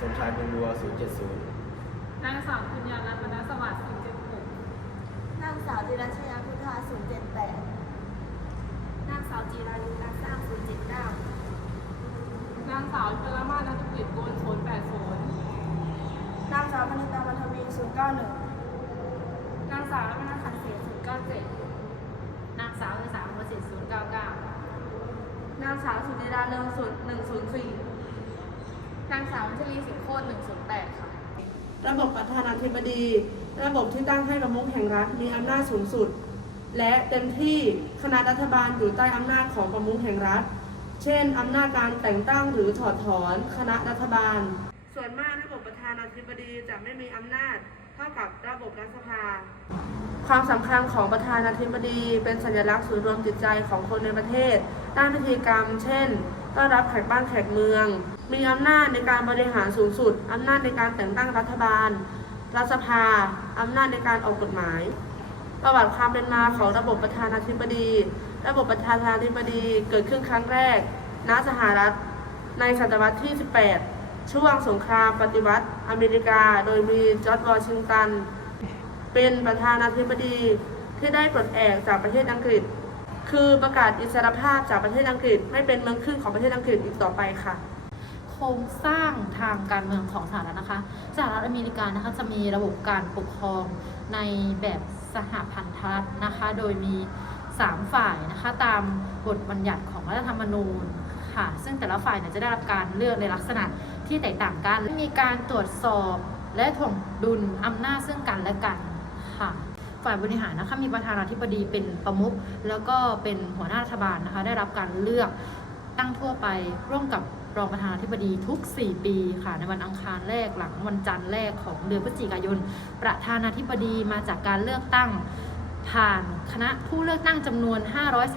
สมชายเมืองบัว 070 นางสาวปุญญาลัตนสวัสดิ์076นางสาวจิรัชยาพุทธา078 นางสาวจีรายุการสร้าง079 นางสาวชลมาศนักกิจกุล080นางสาวพนิตาวันทวี091 นางสาวรัตนขันธ์เสีย097 นางสาวเอสามวสิทธิ์ศูนย์เก้าเก้านางสาวสุจิราเรืองสุด104 นางสาววัชรีสิงห์โคตรหนึ่งศูนย์แปดค่ะ ระบบประธานาธิบดี ระบบที่ตั้งให้ประมุขแห่งรัฐมีอำนาจสูงสุด และเต็มที่คณะรัฐบาลอยู่ใต้อำนาจของประมุขแห่งรัฐ เช่นอำนาจการแต่งตั้งหรือถอดถอนคณะรัฐบาล ส่วนมากระบบประธานาธิบดีจะไม่มีอำนาจเท่ากับระบบรัฐสภา ความสำคัญของประธานาธิบดี เป็นสัญลักษณ์ศูนย์รวมจิตใจของคนในประเทศ ด้านพิธีกรรม เช่น ต้อนรับแขกบ้านแขกเมือง มีอำนาจในการบริหารสูงสุด อำนาจในการแต่งตั้งรัฐบาล รัฐสภา อำนาจในการออกกฎหมาย ประวัติความเป็นมาของระบบประธานาธิบดี ระบบประธานาธิบดีเกิดขึ้นครั้งแรก ณ สหรัฐ ในศตวรรษที่ 18 ช่วงสงครามปฏิวัติอเมริกา โดยมีจอร์จวอชิงตัน เป็นประธานาธิบดีที่ได้ปลดแอกจากประเทศอังกฤษ คือประกาศอิสรภาพจากประเทศอังกฤษ ไม่เป็นเมืองขึ้นของประเทศอังกฤษอีกต่อไปค่ะ โครงสร้างทางการเมืองของสหรัฐนะคะสหรัฐอเมริกานะคะจะมีระบบการปกครองในแบบสหพันธรัฐนะคะ โดยมี 3 ฝ่ายนะคะตามบทบัญญัติของรัฐธรรมนูญค่ะซึ่งแต่ละฝ่ายเนี่ยจะได้รับการเลือกในลักษณะที่แตกต่างกัน มีการตรวจสอบและถ่วงดุลอำนาจซึ่งกันและกันค่ะ ฝ่ายบริหารนะคะมีประธานาธิบดีเป็นประมุขแล้วก็เป็นหัวหน้ารัฐบาลนะคะได้รับการเลือกตั้งทั่วไปร่วมกับรองประธานาธิบดีทุก 4 ปีค่ะ ในวันอังคารแรกหลังวันจันทร์แรกของเดือนพฤศจิกายน ประธานาธิบดีมาจากการเลือกตั้งผ่านคณะผู้เลือกตั้งจำนวน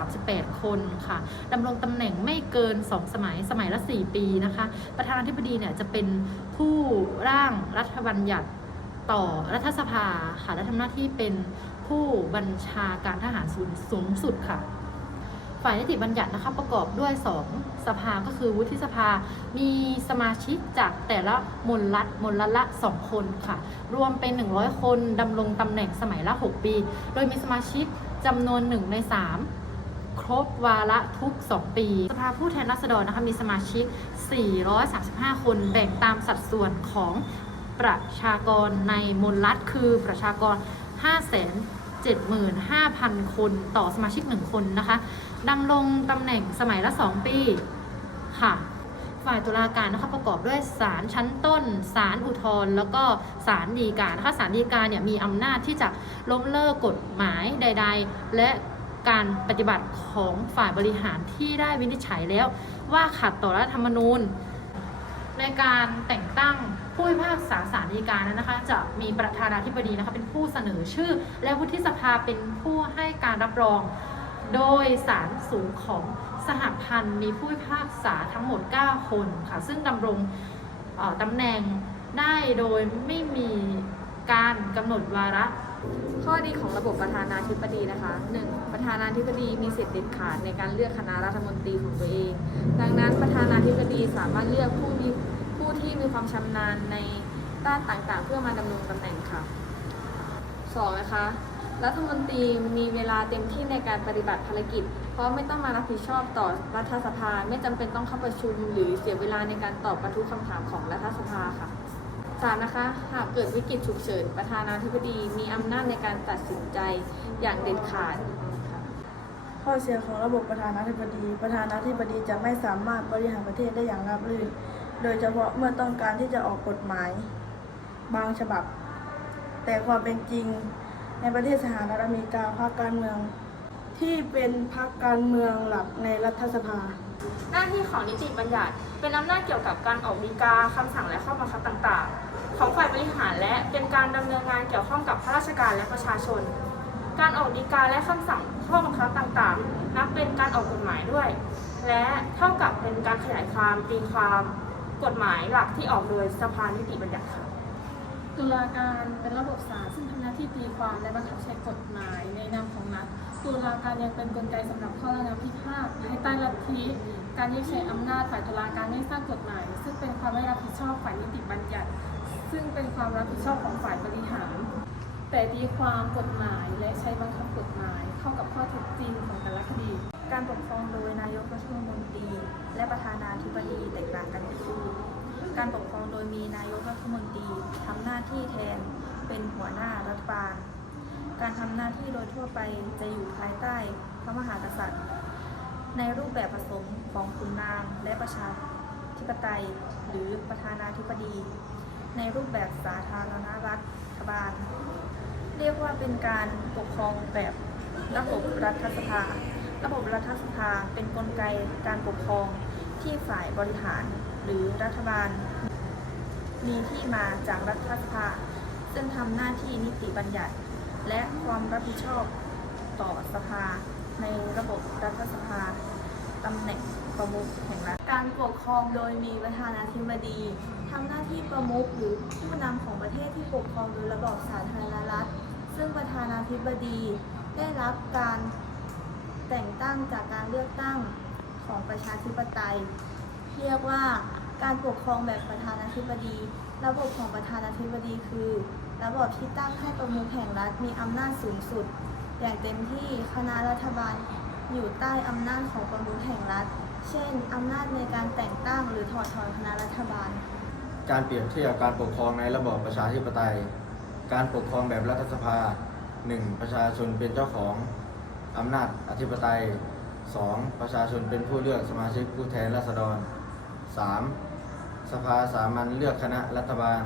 538 คนค่ะดำรงตำแหน่งไม่เกิน 2 สมัย สมัยละ 4 ปีนะคะ ประธานาธิบดีเนี่ยจะเป็นผู้ร่างรัฐบัญญัติ ต่อรัฐสภาค่ะและทำหน้าที่เป็นผู้บัญชาการทหารสูงสูงสุดค่ะ ฝ่ายนิติบัญญัตินะคะประกอบด้วย 2 สภาก็คือวุฒิสภา มีสมาชิกจากแต่ละมลรัฐมลรัฐละ 2 คนค่ะ รวมเป็น 100 คนดำรงตำแหน่งสมัยละ 6 ปี โดยมีสมาชิกจำนวน 1 ใน 3ครบวาระทุก 2 ปี สภาผู้แทนราษฎรนะคะมีสมาชิก 435 คนแบ่งตามสัดส่วนของ ประชากรในมลรัฐคือประชากร 575,000 คนต่อสมาชิก 1 คนนะคะดำรงตำแหน่งสมัยละ 2 ปีค่ะ ฝ่ายตุลาการนะคะประกอบด้วยศาลชั้นต้นศาลอุทธรณ์แล้วก็ศาลฎีกานะคะศาลฎีกาเนี่ยมีอำนาจที่จะล้มเลิกกฎหมายใด ๆ และการปฏิบัติของฝ่ายบริหารที่ได้วินิจฉัยแล้ว ว่าขัดต่อรัฐธรรมนูญ ในการแต่งตั้ง ผู้พิพากษาศาลฎีกานั้นนะคะ จะมีประธานาธิบดีนะคะเป็นผู้เสนอชื่อ และวุฒิสภาเป็นผู้ให้การรับรอง โดยศาลสูงของสหพันธ์มีผู้พิพากษาทั้งหมด 9 คนค่ะ ซึ่งดำรงตำแหน่งได้โดยไม่มีการกำหนดวาระข้อดีของระบบประธานาธิบดีนะคะ 1. ประธานาธิบดีมีสิทธิเด็ดขาดในการเลือกคณะรัฐมนตรีของตัวเอง ดังนั้นประธานาธิบดีสามารถเลือกผู้มี ผู้ที่มีความชำนาญในด้านต่างๆ เพื่อมาดำรงตำแหน่งค่ะ 2. นะคะรัฐมนตรีมีเวลาเต็มที่ในการปฏิบัติภารกิจ เพราะไม่ต้องมารับผิดชอบต่อรัฐสภา ไม่จำเป็นต้องเข้าประชุม หรือเสียเวลาในการตอบกระทู้คำถามของรัฐสภาค่ะสามนะคะ หากเกิดวิกฤตฉุกเฉิน ประธานาธิบดีมีอำนาจในการตัดสินใจอย่างเด็ดขาดข้อเสียของระบบประธานาธิบดี ประธานาธิบดีจะไม่สามารถบริหารประเทศได้อย่างราบรื่น โดยเฉพาะเมื่อต้องการที่จะออกกฎหมาย บางฉบับ แต่ความเป็นจริงในประเทศสหรัฐอเมริกาพรรคการเมือง ที่เป็นพรรคการเมืองหลักในรัฐสภา หน้าที่ของนิติบัญญัติ เป็นอำนาจเกี่ยวกับการออกฎีกาคำสั่งและข้อบังคับต่างๆ ของฝ่ายบริหารและเป็นการดำเนินงานเกี่ยวข้องกับข้าราชการและประชาชน การออกฎีกาและคำสั่งข้อบังคับต่างๆ นับเป็นการออกกฎหมายด้วย และเท่ากับเป็นการขยายความตีความ กฎหมายหลักที่ออกโดยสภานิติบัญญัติค่ะ ตุลาการเป็นระบบศาลซึ่งทำหน้าที่ตีความและบังคับใช้กฎหมายในนามของรัฐตุลาการยังเป็นกลไกสำหรับข้อระงับพิพาทภายใต้ลัทธิการยึดใช้อำนาจฝ่ายตุลาการไม่สร้างกฎหมาย ซึ่งเป็นความไม่ไม่รับผิดชอบฝ่ายนิติบัญญัติ ซึ่งเป็นความรับผิดชอบของฝ่ายบริหาร แต่ตีความกฎหมายและใช้บังคับกฎหมาย เข้ากับข้อเท็จจริงของแต่ละคดี การปกครองโดยนายกรัฐมนตรีและประธานาธิบดีแตกต่างกันคือ การปกครองโดยมีนายกรัฐมนตรีทำหน้าที่แทนเป็นหัวหน้ารัฐบาล การทำหน้าที่โดยทั่วไปจะอยู่ภายใต้พระมหากษัตริย์ ในรูปแบบผสมของขุนนางและประชาธิปไตย หรือประธานาธิบดี ในรูปแบบสาธารณรัฐบาล เรียกว่าเป็นการปกครองแบบระบบรัฐสภา ระบบรัฐสภาเป็นนกลไกการปกครองที่ฝ่ายบริหารหรือรัฐบาล มีที่มาจากรัฐสภา ซึ่งทำหน้าที่นิติบัญญัติ และความรับผิดชอบต่อสภา ในระบบรัฐสภาตำแหน่งประมุขแห่งรัฐ การปกครองโดยมีประธานาธิบดีทำหน้าที่ประมุขหรือผู้นำของประเทศที่ปกครองโดยระบอบสาธารณรัฐ ซึ่งประธานาธิบดีได้รับการแต่งตั้งจากการเลือกตั้งของประชาธิปไตย เรียกว่าการปกครองแบบประธานาธิบดี ระบบของประธานาธิบดีคือ ระบบที่ตั้งให้ประมุขแห่งรัฐมีอำนาจสูงสุด อย่างเต็มที่คณะรัฐบาลอยู่ใต้อำนาจของประมุขแห่งรัฐ เช่น อำนาจในการแต่งตั้งหรือถอดถอนคณะรัฐบาล การเปรียบเทียบการปกครองในระบอบประชาธิปไตย การปกครองแบบรัฐสภา 1. ประชาชนเป็นเจ้าของอำนาจอธิปไตย 2. ประชาชนเป็นผู้เลือกสมาชิกผู้แทนราษฎร 3. สภาสามัญเลือกคณะรัฐบาล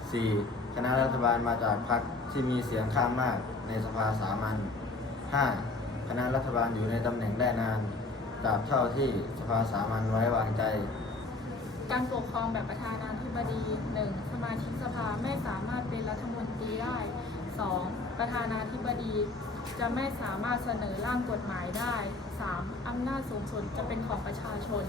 4. คณะรัฐบาลมาจากพรรคที่มีเสียงข้างมากในสภาสามัญ 5. คณะรัฐบาลอยู่ในตำแหน่งได้นานตราบเท่าที่สภาสามัญไว้วางใจ การปกครองแบบประธานาธิบดี 1. สมาชิกสภาไม่สามารถเป็นรัฐมนตรีได้ 2. ประธานาธิบดีจะไม่สามารถเสนอร่างกฎหมายได้ 3. อำนาจสูงสุดจะเป็นของประชาชน